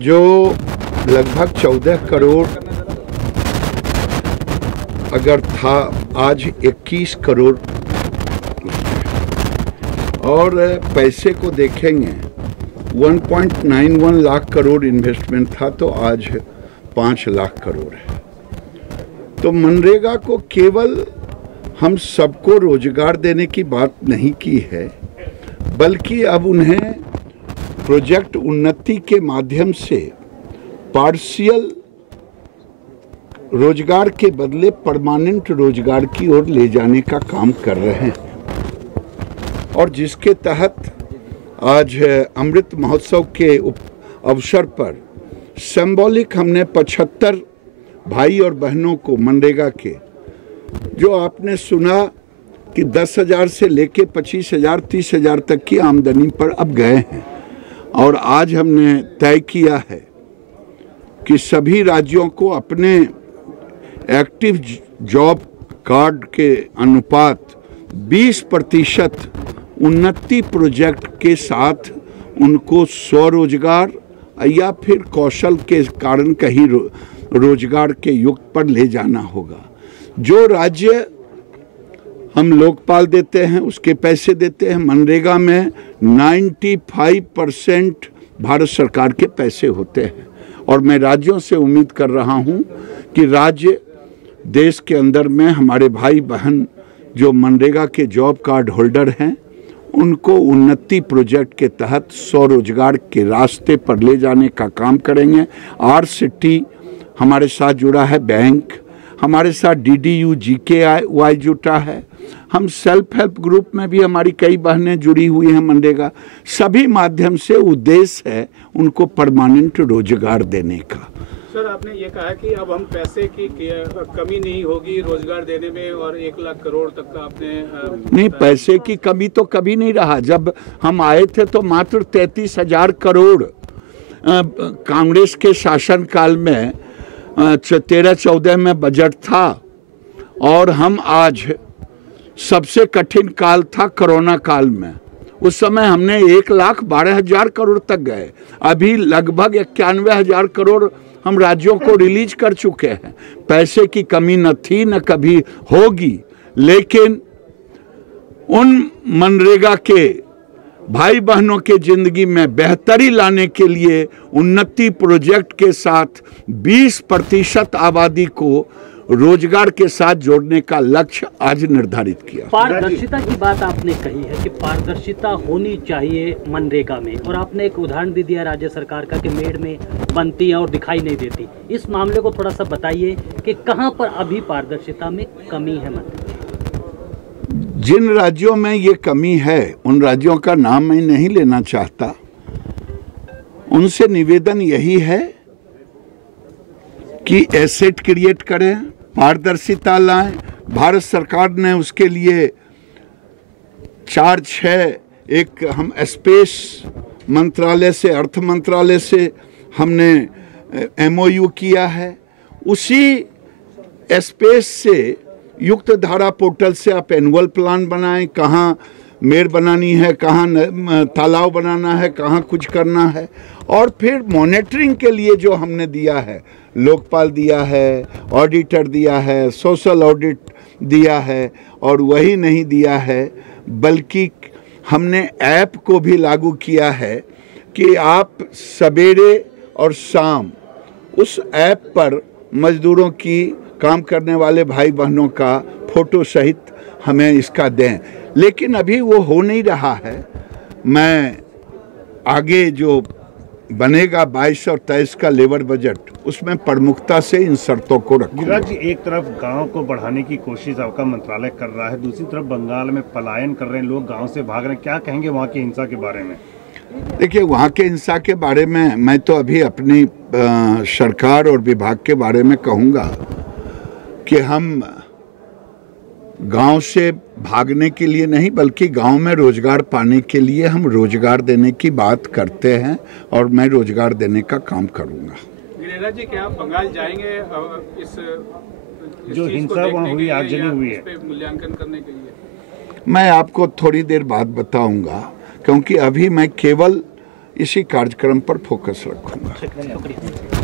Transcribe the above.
जो लगभग 14 करोड़ अगर था, आज 21 करोड़, और पैसे को देखेंगे 1.91 लाख करोड़ इन्वेस्टमेंट था तो आज 5 लाख करोड़ है। तो मनरेगा को केवल हम सबको रोजगार देने की बात नहीं की है, बल्कि अब उन्हें प्रोजेक्ट उन्नति के माध्यम से पार्शियल रोजगार के बदले परमानेंट रोजगार की ओर ले जाने का काम कर रहे हैं। और जिसके तहत आज अमृत महोत्सव के अवसर पर सिंबॉलिक हमने 75 भाई और बहनों को मनरेगा के, जो आपने सुना कि 10,000 से लेके 25,000 30,000 तक की आमदनी पर अब गए हैं। और आज हमने तय किया है कि सभी राज्यों को अपने एक्टिव जॉब कार्ड के अनुपात 20% उन्नति प्रोजेक्ट के साथ उनको स्वरोजगार या फिर कौशल के कारण कहीं रोजगार के युग पर ले जाना होगा। जो राज्य हम लोकपाल देते हैं उसके पैसे देते हैं, मनरेगा में 95% भारत सरकार के पैसे होते हैं। और मैं राज्यों से उम्मीद कर रहा हूं कि राज्य देश के अंदर में हमारे भाई बहन जो मनरेगा के जॉब कार्ड होल्डर हैं उनको उन्नति प्रोजेक्ट के तहत स्वरोजगार के रास्ते पर ले जाने का काम करेंगे। RCT हमारे साथ जुड़ा है, बैंक हमारे साथ, DDU GKY जुटा है, हम सेल्फ हेल्प ग्रुप में भी हमारी कई बहनें जुड़ी हुई हैं मनरेगा। सभी माध्यम से उद्देश्य है उनको परमानेंट रोजगार देने का। सर, आपने ये कहा कि अब हम पैसे की कमी नहीं होगी रोजगार देने में, और 1 लाख करोड़ तक का आपने नहीं, पैसे की कमी तो कभी नहीं रहा। जब हम आए थे तो मात्र 33,000 करोड़ कांग्रेस के शासनकाल में 13-14 में बजट था। और हम आज, सबसे कठिन काल था कोरोना काल में, उस समय हमने 1,12,000 करोड़ तक गए। अभी लगभग 91,000 करोड़ हम राज्यों को रिलीज कर चुके हैं। पैसे की कमी न थी न कभी होगी, लेकिन उन मनरेगा के भाई बहनों के जिंदगी में बेहतरी लाने के लिए उन्नति प्रोजेक्ट के साथ 20% आबादी को रोजगार के साथ जोड़ने का लक्ष्य आज निर्धारित किया। पारदर्शिता की बात आपने कही है कि पारदर्शिता होनी चाहिए मनरेगा में, और आपने एक उदाहरण भी दिया राज्य सरकार का कि मेड़ में बनती है और दिखाई नहीं देती। इस मामले को थोड़ा सा बताइए कि कहां पर अभी पारदर्शिता में कमी है। जिन राज्यों में ये कमी है उन राज्यों का नाम मैं नहीं लेना चाहता, उनसे निवेदन यही है कि एसेट क्रिएट करें, पारदर्शिता लाएं। भारत सरकार ने उसके लिए 4-6 एक हम स्पेस मंत्रालय से, अर्थ मंत्रालय से हमने MOU किया है। उसी स्पेस से युक्त धारा पोर्टल से आप एनुअल प्लान बनाएं, कहाँ मेड़ बनानी है, कहाँ तालाब बनाना है, कहाँ कुछ करना है। और फिर मॉनिटरिंग के लिए जो हमने दिया है, लोकपाल दिया है, ऑडिटर दिया है, सोशल ऑडिट दिया है, और वही नहीं दिया है बल्कि हमने ऐप को भी लागू किया है कि आप सवेरे और शाम उस ऐप पर मजदूरों की, काम करने वाले भाई बहनों का फोटो सहित हमें इसका दें। लेकिन अभी वो हो नहीं रहा है। मैं आगे जो बनेगा 22 और 23 का लेबर बजट, उसमें प्रमुखता से इन शर्तों को रखूंगा। जी, एक तरफ गांव को बढ़ाने की कोशिश आपका मंत्रालय कर रहा है, दूसरी तरफ बंगाल में पलायन कर रहे हैं लोग, गांव से भाग रहे हैं। क्या कहेंगे वहाँ की हिंसा के बारे में? देखिए, वहाँ के हिंसा के बारे में मैं तो अभी अपनी सरकार और विभाग के बारे में कहूँगा कि हम गांव से भागने के लिए नहीं बल्कि गांव में रोजगार पाने के लिए हम रोजगार देने की बात करते हैं, और मैं रोजगार देने का काम करूँगा। गिरिराज जी, क्या आप बंगाल जाएंगे इस जो हिंसा वहाँ हुई, आगजनी हुई है, मूल्यांकन करने के लिए? मैं आपको थोड़ी देर बाद बताऊंगा, क्योंकि अभी मैं केवल इसी कार्यक्रम पर फोकस रखूंगा। शुक्रिया।